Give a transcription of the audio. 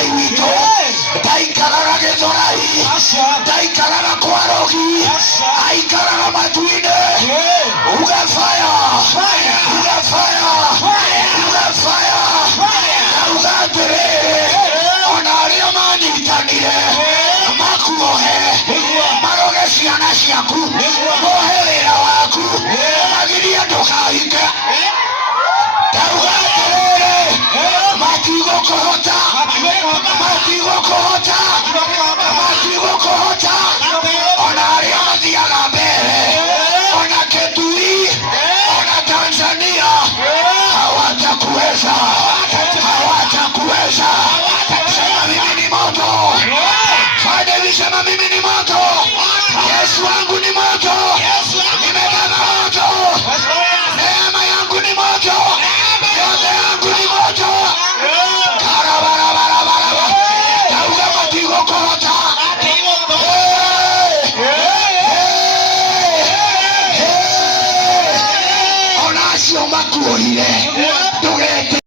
Ngai witũ ndaikaraga Gĩthũrai, ndaikaraga kwa Rogi, aikaraga matu-inĩ. Uga fire, uga fire, uga fire. Uga atĩrĩrĩ, ona arĩa manyitanire makuohe, maroge ciana ciaku, mohe wĩra waku, magirie ndũkahike. Ndauga atĩrĩrĩ, matigũkũhota, matigũkũhota, matigũkũhota. Ona arĩa mathiaga mbere, ona Kitui, ona Tanzania, hawatakuweza, hawatakuweza. Sema mimi ni moto. Fanya hivi, sema mimi ni moto. Yesu wangu ni moto. Nimebeba moto. Neema yangu ni moto. Yote yangu ni moto. Karabarabarabara. Tauga matigũkũhota. Ona acio makuohire ndũgete